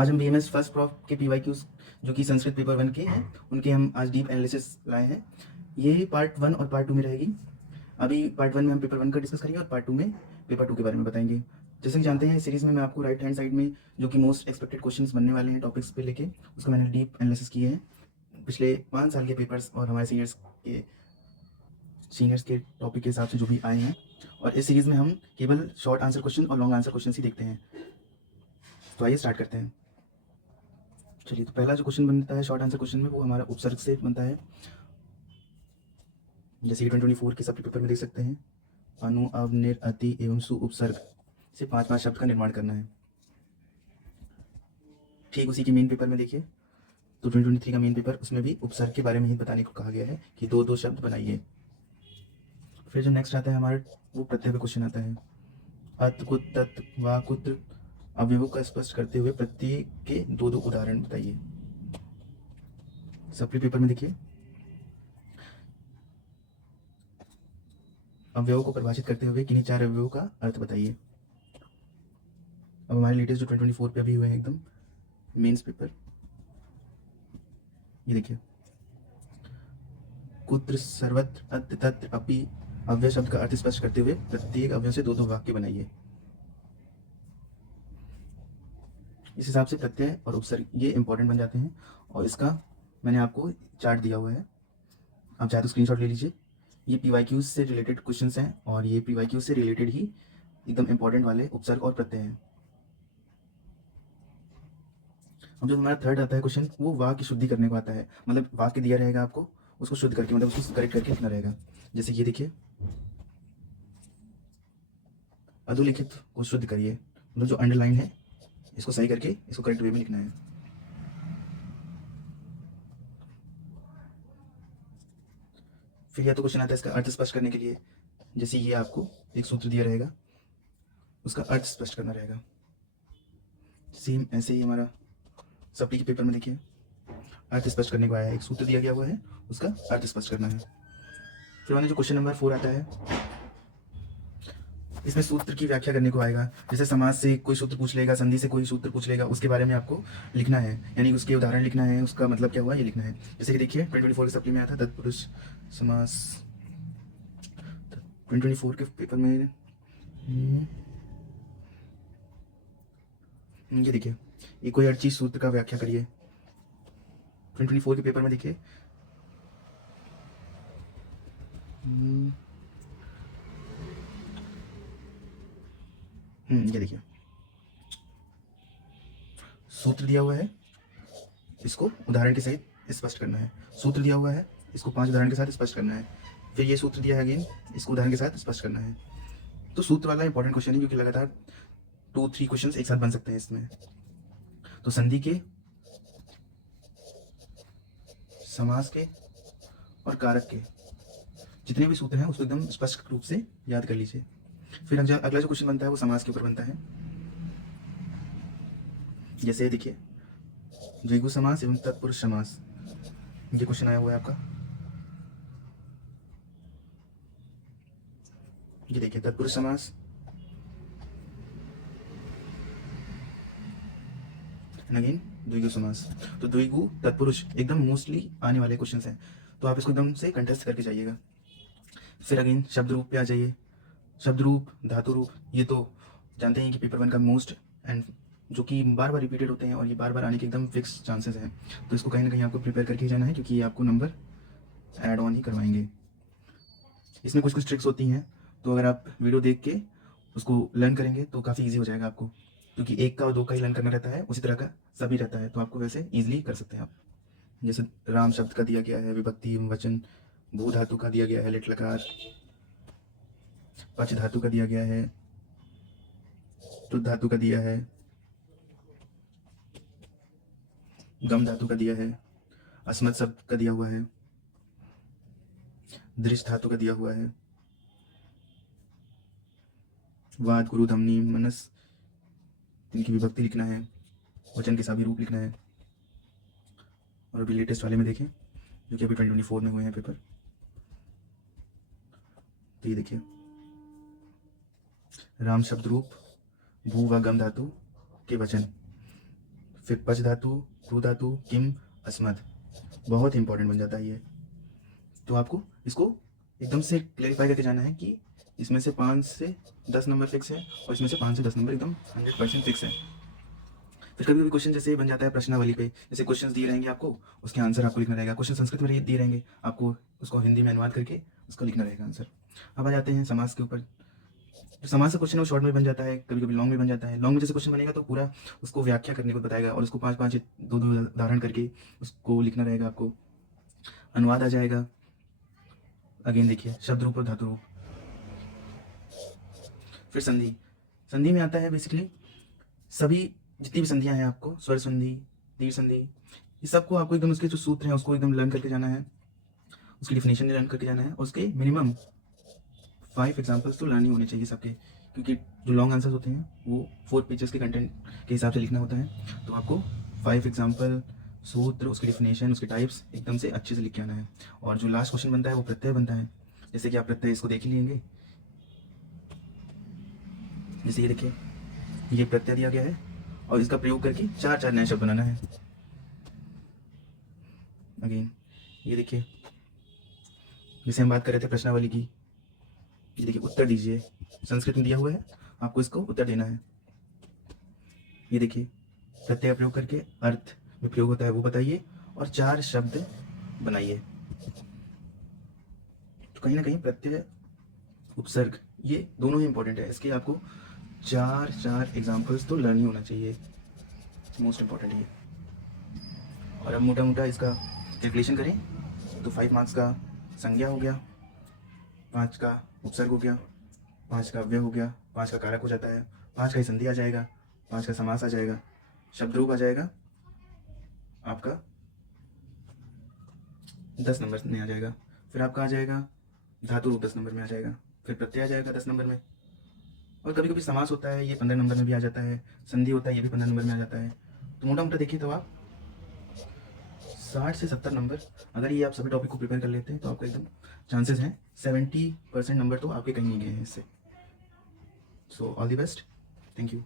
आज हम BMS first prof के पीवाईक्यूज जो कि संस्कृत पेपर 1 के हैं उनके हम आज डीप एनालिसिस लाए हैं। ये पार्ट 1 और पार्ट 2 में रहेगी। अभी पार्ट 1 में हम पेपर 1 का डिस्कस करेंगे और पार्ट 2 में पेपर 2 के बारे में बताएंगे। जैसे कि जानते हैं इस सीरीज़ में मैं आपको राइट हैंड साइड में जो कि मोस्ट एक्सपेक्टेड क्वेश्चंस बनने वाले हैं टॉपिक्स पे लेके उसका मैंने डीप एनालिसिस किए हैं पिछले 5 साल के पेपर्स और हमारे सीनियर्स के टॉपिक के हिसाब से जो भी आए हैं। और इस सीरीज़ में हम केवल शॉर्ट आंसर क्वेश्चन और लॉन्ग आंसर क्वेश्चन ही देखते हैं। तो आइए स्टार्ट करते हैं। चलिए, तो पहला जो क्वेश्चन बनता है शॉर्ट आंसर क्वेश्चन में वो हमारा उपसर्ग से बनता है। जैसे कि 2024 के सप्ली पेपर में देख सकते हैं, अनु अव निर अति एवं सु उपसर्ग से 5 शब्द का निर्माण करना है। ठीक उसी के मेन पेपर में देखिए, तो 2023 का मेन पेपर उसमें भी उपसर्ग के बारे में ही बताने को कहा गया है कि दो दो शब्द बनाइए। फिर जो नेक्स्ट आता है हमारा वो प्रत्यय पे क्वेश्चन आता है। अत कुत तत् वा कुत्र अवयवों का स्पष्ट करते हुए प्रत्यय के दो दो उदाहरण बताइए। सप्ली पेपर में देखिए, अवयवों को परिभाषित करते हुए किन्हीं 4 अवयवों का अर्थ बताइए। अब हमारे लेटेस्ट जो 2024 पे अभी हुए हैं एकदम मेंस पेपर, ये देखिए, कुत्र सर्वत्र अत्र तत्र अपि अव्यय शब्द का अर्थ स्पष्ट करते हुए प्रत्येक अवयव से दो दो वाक्य बनाइए। इस हिसाब से प्रत्यय और उपसर्ग ये इंपॉर्टेंट बन जाते हैं और इसका मैंने आपको चार्ट दिया हुआ है, आप चाहे तो स्क्रीनशॉट ले लीजिए। ये पीवाईक्यूज से रिलेटेड क्वेश्चंस हैं और ये पीवाईक्यूज से रिलेटेड ही एकदम इंपॉर्टेंट वाले उपसर्ग और प्रत्यय हैं। अब जो हमारा थर्ड आता है क्वेश्चन वो वाक्य शुद्धि करने को आता है, मतलब वाक्य दिया रहेगा आपको उसको शुद्ध करके मतलब उसको करेक्ट करके लिखना रहेगा। जैसे ये देखिए, अधोलिखित को शुद्ध करिए, मतलब जो अंडरलाइन है इसको सही करके इसको करेक्ट वे में लिखना है। फिर यह तो क्वेश्चन आता है इसका अर्थ स्पष्ट करने के लिए, जैसे ये आपको एक सूत्र दिया रहेगा उसका अर्थ स्पष्ट करना रहेगा। सेम ऐसे ही हमारा सप्ली के पेपर में देखिए, अर्थ स्पष्ट करने को आया है, एक सूत्र दिया गया हुआ है उसका अर्थ स्पष्ट करना है। फिर हमारे जो क्वेश्चन नंबर 4 आता है इसमें सूत्र की व्याख्या करने को आएगा। जैसे समाज से कोई सूत्र पूछ लेगा, संधि से कोई सूत्र पूछ लेगा, उसके बारे में आपको लिखना है, यानी उसके उदाहरण लिखना है, उसका मतलब क्या हुआ ये लिखना है। जैसे कि देखिए 2024 के सप्ली में आया था तत्पुरुष समास, 2024 के पेपर में ये देखिए, ये कोई हर चीज सूत्र का व्याख्या करिए। 2024 के पेपर में देखिए, ये देखिए सूत्र दिया हुआ है, इसको उदाहरण के सहित स्पष्ट करना है। सूत्र दिया हुआ है, इसको 5 उदाहरण के साथ स्पष्ट करना है। फिर ये सूत्र दिया है अगेन, इसको उदाहरण के साथ स्पष्ट करना है। तो सूत्र वाला इंपॉर्टेंट क्वेश्चन है क्योंकि लगातार 2-3 क्वेश्चंस एक साथ बन सकते हैं इसमें। तो संधि के, समास के और कारक के जितने भी सूत्र हैं उसको एकदम स्पष्ट रूप से याद कर लीजिए। फिर अगला जो क्वेश्चन बनता है वो समास के ऊपर बनता है। जैसे देखिए, द्विगु समास एवं तत्पुरुष समास, ये क्वेश्चन आया हुआ है आपका। ये देखिए तत्पुरुष समास अगेन द्विगु समास। तो द्विगु तत्पुरुष एकदम मोस्टली आने वाले क्वेश्चंस हैं, तो आप इसको एकदम से कंटेस्ट करके जाइएगा। फिर अगेन शब्द रूप पे आ जाइए, शब्द रूप, धातु रूप, ये तो जानते हैं कि पेपर 1 का मोस्ट एंड जो कि बार बार रिपीटेड होते हैं और ये बार बार आने के एकदम फिक्स चांसेस हैं। तो इसको कहीं ना कहीं आपको प्रिपेयर करके ही जाना है क्योंकि ये आपको नंबर ऐड ऑन ही करवाएंगे। इसमें कुछ कुछ ट्रिक्स होती हैं, तो अगर आप वीडियो देख के उसको लर्न करेंगे तो काफ़ी ईजी हो जाएगा आपको, क्योंकि 1 का और 2 का ही लर्न करना रहता है, उसी तरह का सभी रहता है, तो आपको वैसे ईजिली कर सकते हैं आप। जैसे राम शब्द का दिया गया है विभक्ति वचन, भू धातु का दिया गया है लिट लकार, पच धातु का दिया गया है, तुद धातु का दिया है, गम धातु का दिया है, अस्मत् शब्द का दिया हुआ है, दृश्य धातु का दिया हुआ है, वाद गुरु धमनी मनस इनकी विभक्ति लिखना है, वचन के सभी रूप लिखना है। और अभी लेटेस्ट वाले में देखें जो कि अभी 2024 में हुए हैं पेपर, तो ये देखिए राम शब्द रूप, भू व गम धातु के वचन, फिर पच धातु, रु धातु, किम, अस्मत्, बहुत इंपॉर्टेंट बन जाता है ये। तो आपको इसको एकदम से क्लेरिफाई करके जाना है कि इसमें से 5 से 10 नंबर फिक्स है और इसमें से 5 से 10 नंबर एकदम 100% फिक्स है। फिर कभी कभी क्वेश्चन जैसे बन जाता है प्रश्नावली पे, जैसे क्वेश्चंस दिए रहेंगे आपको, उसके आंसर आपको लिखना रहेगा। क्वेश्चन संस्कृत में दिए रहेंगे, आपको उसको हिंदी में अनुवाद करके उसको लिखना रहेगा आंसर। अब आ जाते हैं समास के ऊपर। जो समास का क्वेश्चन है वो शॉर्ट में बन जाता है, कभी कभी लॉन्ग में बन जाता है। लॉन्ग में जैसे क्वेश्चन बनेगा तो पूरा उसको व्याख्या करने को बताएगा और उसको 5-5 2-2 उदाहरण करके उसको लिखना रहेगा आपको। अनुवाद आ जाएगा। अगेन देखिए शब्द रूप और धातु रूप। फिर संधि। संधि में आता है बेसिकली सभी जितनी भी संधियां हैं आपको, स्वर संधि, तीर संधि, ये सबको आपको एकदम उसके जो सूत्र हैं उसको एकदम लर्न करके जाना है, उसकी डिफिनेशन लर्न करके जाना है, और उसके मिनिमम 5 एग्जाम्पल्स तो लर्न ही होने चाहिए सबके, क्योंकि जो लॉन्ग आंसर्स होते हैं वो 4 पेजेस के कंटेंट के हिसाब से लिखना होता है। तो आपको 5 एग्जाम्पल, सूत्र, उसकी डिफिनेशन, उसके टाइप्स एकदम से अच्छे से लिख के आना है। और जो लास्ट क्वेश्चन बनता है वो प्रत्यय बनता है। जैसे कि आप प्रत्यय इसको देख ही लेंगे, जैसे ये देखिए ये प्रत्यय दिया गया है और इसका प्रयोग करके 4-4 नए शब्द बनाना है। अगेन ये देखिए जैसे हम बात कर रहे थे प्रश्नावली की, ये देखिए उत्तर दीजिए, संस्कृत में दिया हुआ है, आपको इसको उत्तर देना है। ये देखिए प्रत्यय प्रयोग करके अर्थ में प्रयोग होता है वो बताइए और 4 शब्द बनाइए। तो कहीं ना कहीं प्रत्यय, उपसर्ग, ये दोनों ही इंपॉर्टेंट है। इसके आपको 4 एग्जाम्पल्स तो लर्न ही होना चाहिए, मोस्ट इंपॉर्टेंट ये। और अब मोटा मोटा इसका कैलकुलेशन करें तो 5 मार्क्स का संज्ञा हो गया, 5 का उपसर्ग हो गया, 5 का अव्यय हो गया, 5 का कारक हो जाता है, 5 का ही संधि आ जाएगा, 5 का समास आ जाएगा, शब्द रूप आ जाएगा आपका 10 नंबर में आ जाएगा। फिर आपका आ जाएगा धातु रूप 10 नंबर में आ जाएगा। फिर प्रत्यय आ जाएगा 10 नंबर में। और कभी कभी समास होता है ये 15 नंबर में भी आ जाता है, संधि होता है ये भी 15 नंबर में आ जाता है। तो मोटा मोटा देखिए तो आप 60 से 70 नंबर, अगर ये आप सभी टॉपिक को प्रिपेयर कर लेते हैं तो आपका एकदम चांसेस हैं 70% नंबर तो आपके कहीं नहीं गए हैं इससे। So all the best, thank you.